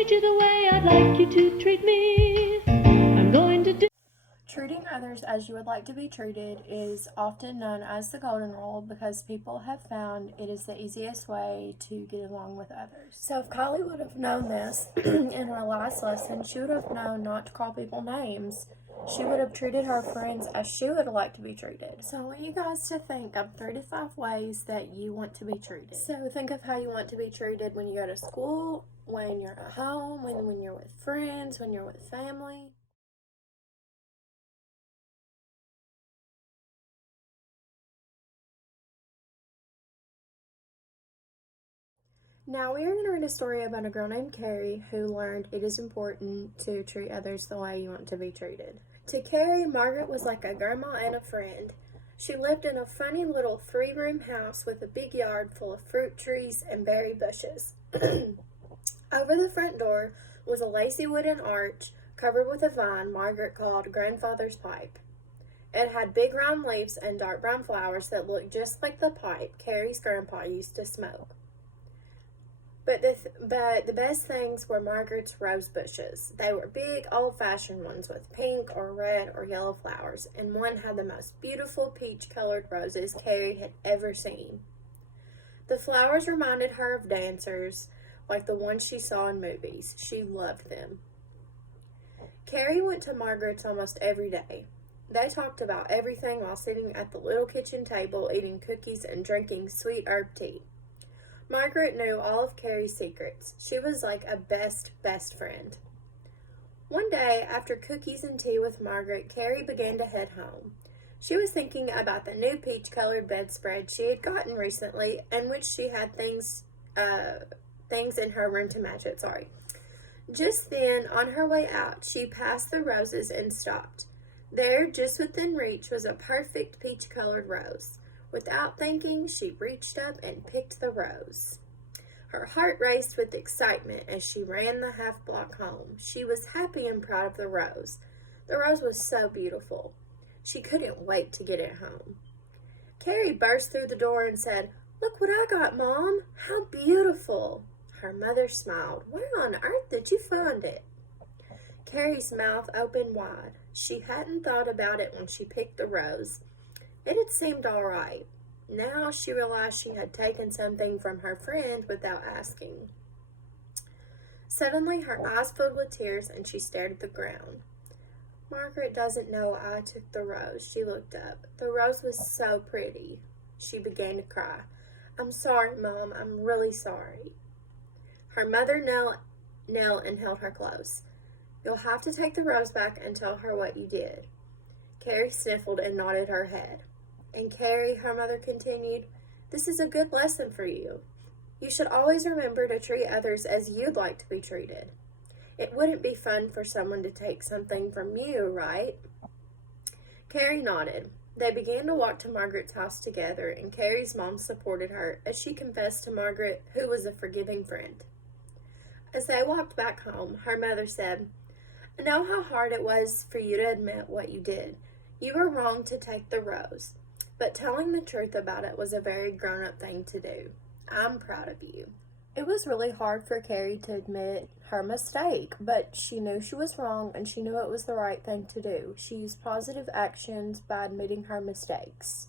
treat you the way I'd like you to treat me. I'm going to do. Treating others as you would like to be treated is often known as the golden rule because people have found it is the easiest way to get along with others. So if Kylie would have known this in her last lesson, she would have known not to call people names. She would have treated her friends as she would like to be treated. So I want you guys to think of 3 to 5 ways that you want to be treated. So think of how you want to be treated when you go to school, when you're at home, when you're with friends, when you're with family. Now we are going to read a story about a girl named Carrie who learned it is important to treat others the way you want to be treated. To Carrie, Margaret was like a grandma and a friend. She lived in a funny little 3-room house with a big yard full of fruit trees and berry bushes. Over the front door was a lacy wooden arch covered with a vine Margaret called Grandfather's Pipe. It had big round leaves and dark brown flowers that looked just like the pipe Carrie's grandpa used to smoke. But the best things were Margaret's rose bushes. They were big, old-fashioned ones with pink or red or yellow flowers, and one had the most beautiful peach-colored roses Carrie had ever seen. The flowers reminded her of dancers, like the ones she saw in movies. She loved them. Carrie went to Margaret's almost every day. They talked about everything while sitting at the little kitchen table, eating cookies and drinking sweet herb tea. Margaret knew all of Carrie's secrets. She was like a best friend. One day, after cookies and tea with Margaret, Carrie began to head home. She was thinking about the new peach-colored bedspread she had gotten recently, and which she had things in her room to match it. Just then, on her way out, she passed the roses and stopped. There, just within reach, was a perfect peach-colored rose. Without thinking, she reached up and picked the rose. Her heart raced with excitement as she ran the half-block home. She was happy and proud of the rose. The rose was so beautiful. She couldn't wait to get it home. Carrie burst through the door and said, "Look what I got, Mom! How beautiful!" Her mother smiled. "Where on earth did you find it?" Carrie's mouth opened wide. She hadn't thought about it when she picked the rose. It had seemed all right. Now she realized she had taken something from her friend without asking. Suddenly her eyes filled with tears and she stared at the ground. "Margaret doesn't know I took the rose." She looked up. The rose was so pretty. She began to cry. "I'm sorry, Mom. I'm really sorry." Her mother knelt and held her close. "You'll have to take the rose back and tell her what you did." Carrie sniffled and nodded her head. "And Carrie," her mother continued, "this is a good lesson for you. You should always remember to treat others as you'd like to be treated. It wouldn't be fun for someone to take something from you, right?" Carrie nodded. They began to walk to Margaret's house together, and Carrie's mom supported her as she confessed to Margaret, who was a forgiving friend. As they walked back home, her mother said, "I know how hard it was for you to admit what you did. You were wrong to take the rose. But telling the truth about it was a very grown-up thing to do. I'm proud of you." It was really hard for Carrie to admit her mistake, but she knew she was wrong and she knew it was the right thing to do. She used positive actions by admitting her mistakes.